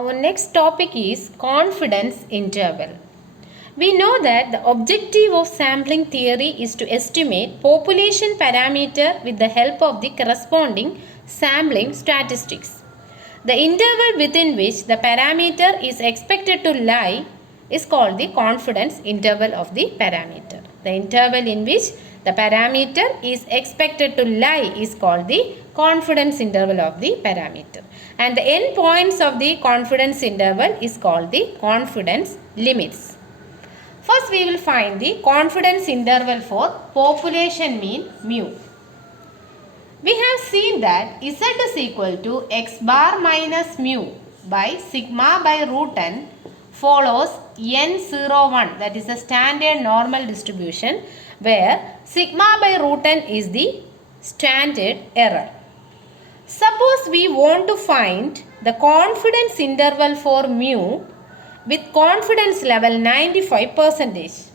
Our next topic is confidence interval. We know that the objective of sampling theory is to estimate population parameter with the help of the corresponding sampling statistics. The interval within which the parameter is expected to lie is called the confidence interval of the parameter. The interval in which the parameter is expected to lie is called the confidence interval of the parameter. And the end points of the confidence interval is called the confidence limits. First we will find the confidence interval for population mean mu. We have seen that Z is equal to x bar minus mu by sigma by root n follows n01, that is a standard normal distribution where sigma by root n is the standard error. Suppose we want to find the confidence interval for mu with confidence level 95%.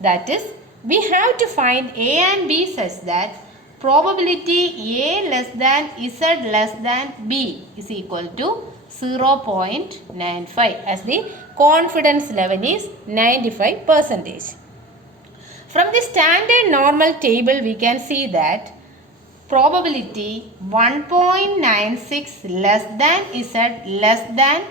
That is, we have to find A and B such that probability A less than Z less than B is equal to 0.95 as the confidence level is 95%. From the standard normal table we can see that probability 1.96 less than Z less than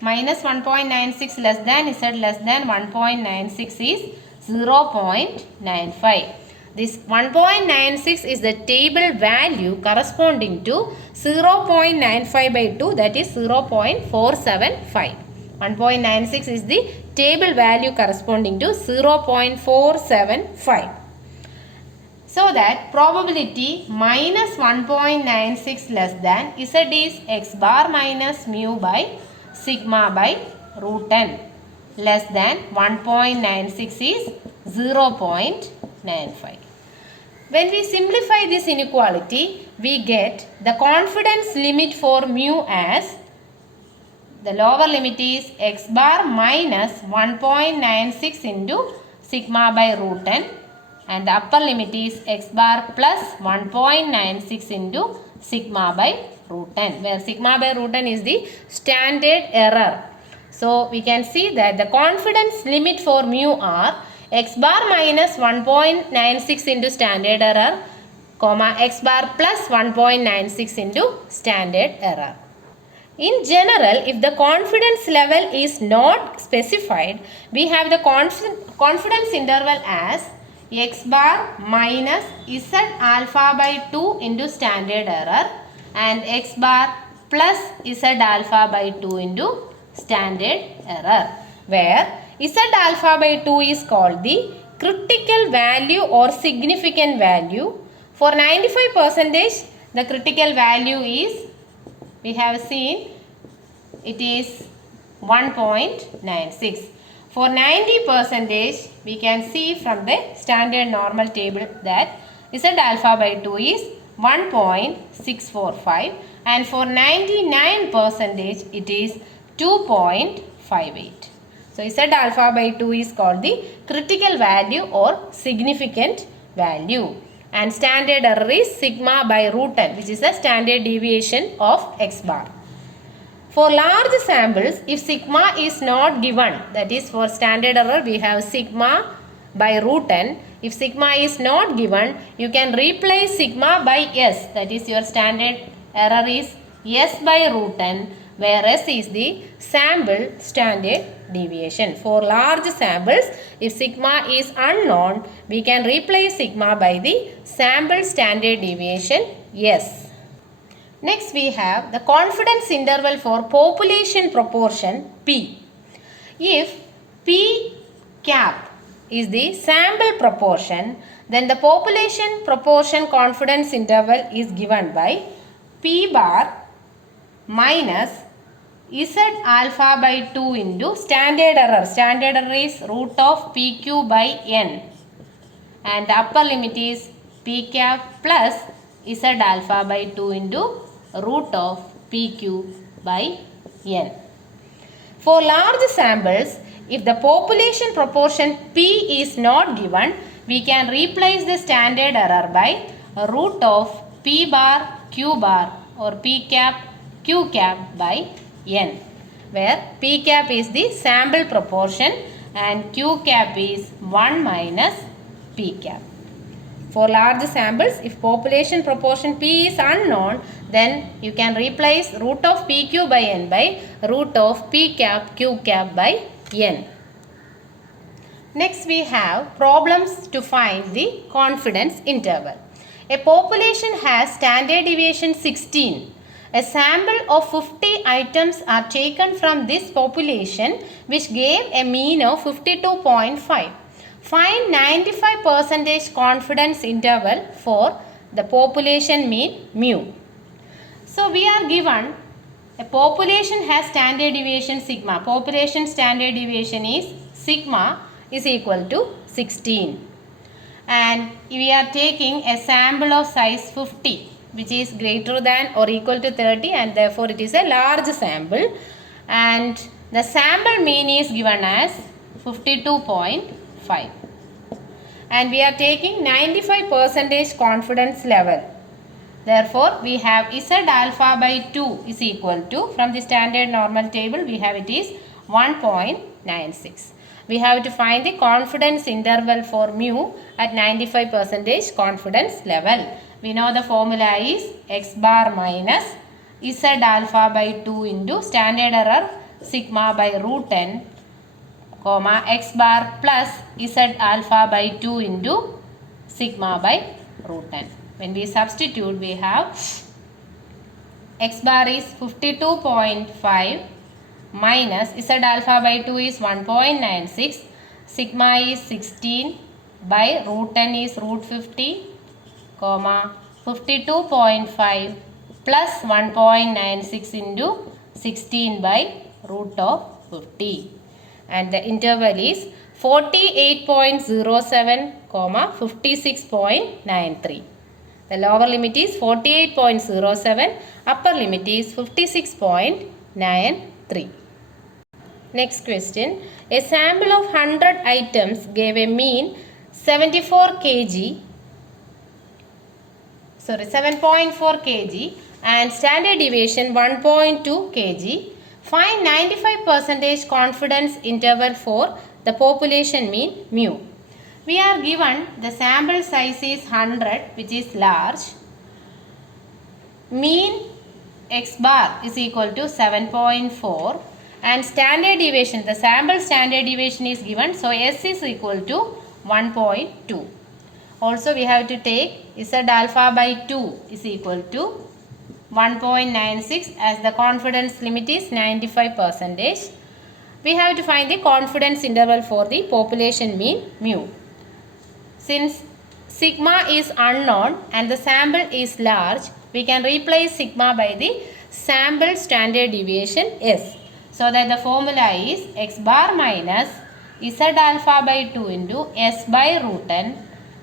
minus 1.96 less than Z less than 1.96 is 0.95. This 1.96 is the table value corresponding to 0.95 by 2, that is 0.475. 1.96 is the table value corresponding to 0.475. So that probability minus 1.96 less than Z is x bar minus mu by sigma by root n less than 1.96 is 0.95. When we simplify this inequality, we get the confidence limit for mu as the lower limit is x bar minus 1.96 into sigma by root n and the upper limit is x bar plus 1.96 into sigma by root n, where sigma by root n is the standard error. So we can see that the confidence limit for mu are x bar minus 1.96 into standard error, comma x bar plus 1.96 into standard error. In general, if the confidence level is not specified, we have the confidence interval as x bar minus Z alpha by 2 into standard error and x bar plus Z alpha by 2 into standard error, where Z alpha by 2 is called the critical value or significant value. For 95%, the critical value is, we have seen, it is 1.96. For 90%, we can see from the standard normal table that Z alpha by 2 is 1.645 and for 99% it is 2.58. So Z alpha by 2 is called the critical value or significant value and standard error is sigma by root n, which is the standard deviation of x bar. For large samples, if sigma is not given, that is for standard error we have sigma by root n. If sigma is not given, you can replace sigma by s, that is your standard error is s by root n, where s is the sample standard deviation. For large samples, if sigma is unknown, we can replace sigma by the sample standard deviation s. Next we have the confidence interval for population proportion P. If P cap is the sample proportion, then the population proportion confidence interval is given by P bar minus Z alpha by 2 into standard error. Standard error is root of PQ by N and the upper limit is P cap plus Z alpha by 2 into root of PQ by N. For large samples, if the population proportion P is not given, we can replace the standard error by root of P bar Q bar or P cap Q cap by n, where p cap is the sample proportion and q cap is 1 minus p cap. For large samples, if population proportion p is unknown, then you can replace root of pq by n by root of p cap q cap by n. Next we have problems to find the confidence interval. A population has standard deviation 16. A sample of 50 items are taken from this population which gave a mean of 52.5. Find 95% confidence interval for the population mean mu. So we are given a population has standard deviation sigma. Population standard deviation is sigma is equal to 16. And we are taking a sample of size 50, which is greater than or equal to 30, and therefore it is a large sample. And the sample mean is given as 52.5. And we are taking 95% confidence level. Therefore, we have Z alpha by 2 is equal to, from the standard normal table, we have it is 1.96. We have to find the confidence interval for mu at 95% confidence level. We know the formula is x bar minus Z alpha by 2 into standard error sigma by root n, comma x bar plus Z alpha by 2 into sigma by root n. When we substitute, we have x bar is 52.5 minus Z alpha by 2 is 1.96, sigma is 16 by root n is root 50, comma 52.5 plus 1.96 into 16 by root of 50. And the interval is 48.07, comma 56.93. The lower limit is 48.07, upper limit is 56.93. Next question. A sample of 100 items gave a mean 7.4 kg and standard deviation 1.2 kg. Find 95% confidence interval for the population mean mu. We are given the sample size is 100, which is large. Mean x bar is equal to 7.4 and standard deviation, the sample standard deviation is given, so S is equal to 1.2. Also we have to take Z alpha by 2 is equal to 1.96 as the confidence limit is 95%. We have to find the confidence interval for the population mean mu. Since sigma is unknown and the sample is large, we can replace sigma by the sample standard deviation S. So that the formula is x bar minus Z alpha by 2 into S by root n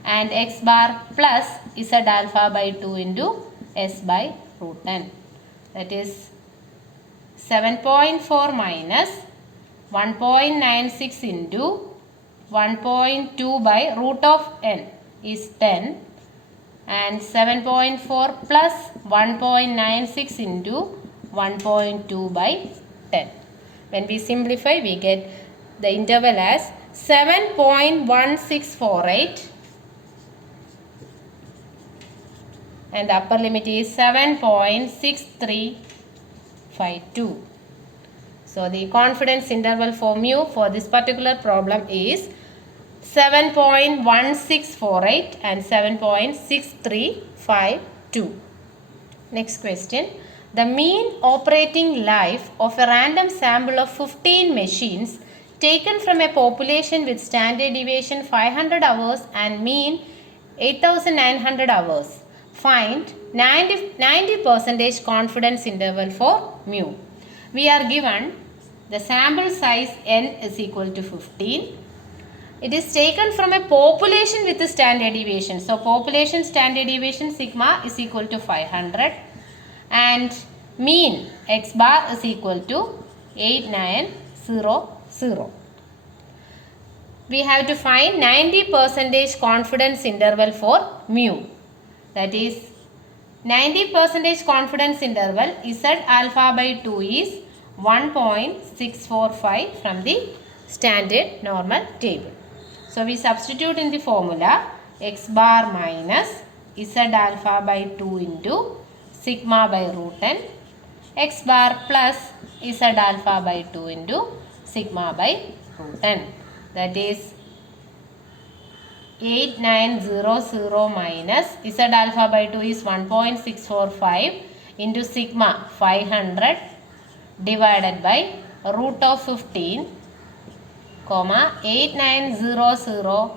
and x bar plus Z alpha by 2 into S by root n. That is 7.4 minus 1.96 into 1.2 by root of n is 10 and 7.4 plus 1.96 into 1.2 by 10. When we simplify, we get the interval as 7.1648 and the upper limit is 7.6352. So the confidence interval for mu for this particular problem is 7.1648 and 7.6352. Next question. The mean operating life of a random sample of 15 machines taken from a population with standard deviation 500 hours and mean 8,900 hours. Find 90% confidence interval for mu. We are given the sample size n is equal to 15. It is taken from a population with a standard deviation. So population standard deviation sigma is equal to 500 and mean x bar is equal to 8900. We have to find 90% confidence interval for mu. That is 90% confidence interval Z alpha by 2 is 1.645 from the standard normal table. So we substitute in the formula x bar minus z alpha by 2 into sigma by root n, x bar plus z alpha by 2 into sigma by root n. That is 8900 minus z alpha by 2 is 1.645 into sigma 500 divided by root of 15 comma 8900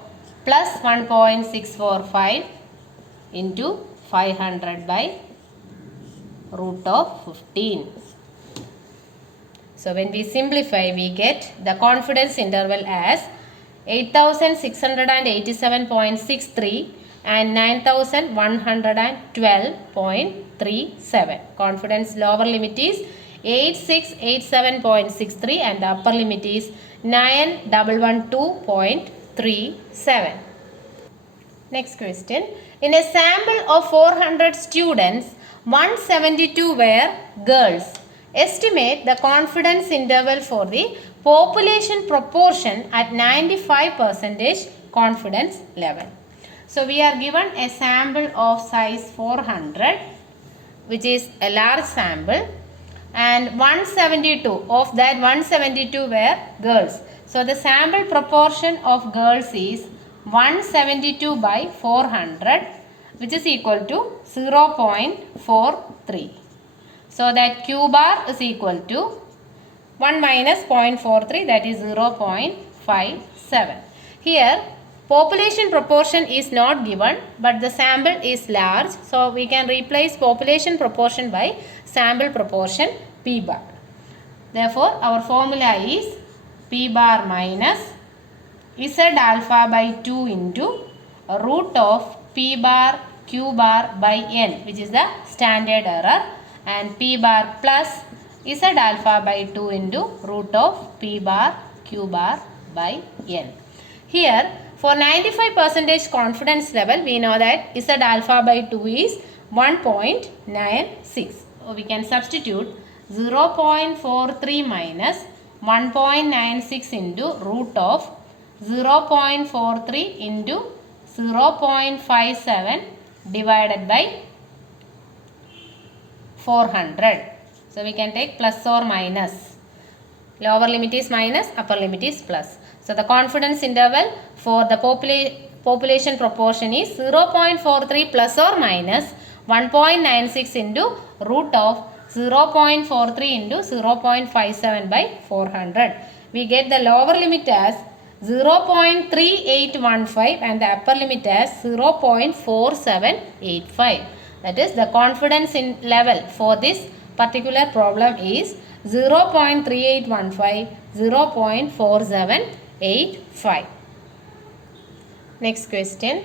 plus 1.645 into 500 by root of 15. So when we simplify, we get the confidence interval as 8687.63 and 9112.37. Confidence lower limit is 8687.63 and the upper limit is 9112.37. Next question. In a sample of 400 students, 172 were girls. Estimate the confidence interval for the population proportion at 95% confidence level. So we are given a sample of size 400, which is a large sample, and 172 of that 172 were girls. So the sample proportion of girls is 172 by 400, which is equal to 0.43. So that q bar is equal to 1 minus 0.43, that is 0.57. Here population proportion is not given, but the sample is large. So we can replace population proportion by sample proportion p bar. Therefore our formula is p bar minus z alpha by 2 into root of p bar q bar by n, which is the standard error, and p bar plus z alpha by 2 into root of p bar q bar by n. Here for 95% confidence level, we know that z alpha by 2 is 1.96. So we can substitute 0.43 minus 1.96 into root of 0.43 into 0.57 divided by 400. So we can take plus or minus. Lower limit is minus, upper limit is plus. So the confidence interval for the population proportion is 0.43 plus or minus 1.96 into root of 0.43 into 0.57 by 400. We get the lower limit as 0.3815 and the upper limit as 0.4785. That is, the confidence level for this particular problem is 0.3815, 0.4785. Next question.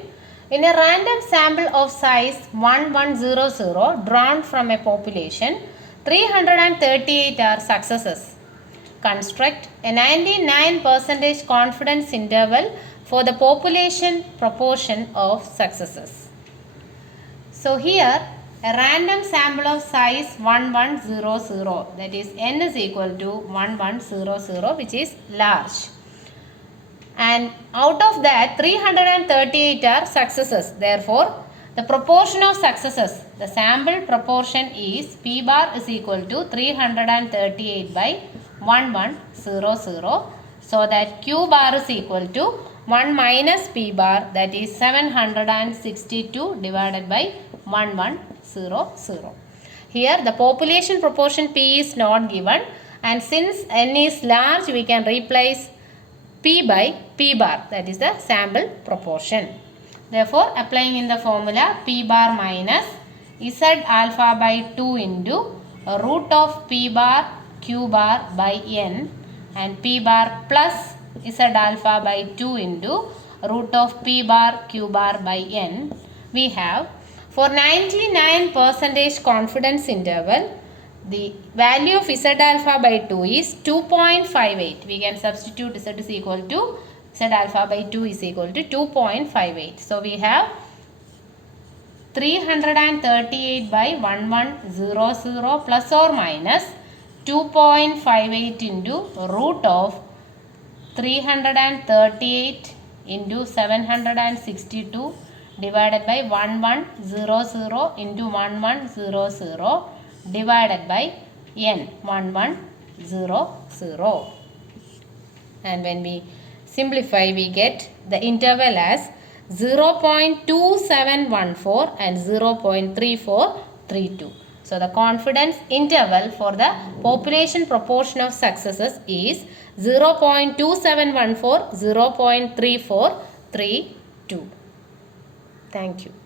In a random sample of size 1100 drawn from a population, 338 are successes. Construct a 99% confidence interval for the population proportion of successes. So here a random sample of size 1100, that is n is equal to 1100, which is large, and out of that 338 are successes. Therefore the proportion of successes, the sample proportion is p bar is equal to 338 by 1100. So that q bar is equal to 1 minus p bar, that is 762 divided by 1100. Here the population proportion p is not given, and since n is large, we can replace p by p bar, that is the sample proportion. Therefore applying in the formula, p bar minus z alpha by 2 into root of p bar q bar by n, and p bar plus z alpha by 2 into root of p bar q bar by n. We have for 99% confidence interval, the value of z alpha by 2 is 2.58. We can substitute z is equal to z alpha by 2 is equal to 2.58. So we have 338 by 1100 plus or minus 2.58 into root of 338 into 762 divided by 1100 into 1100 divided by n 1100. And when we simplify, we get the interval as 0.2714 and 0.3432. So the confidence interval for the population proportion of successes is 0.2714, 0.3432. Thank you.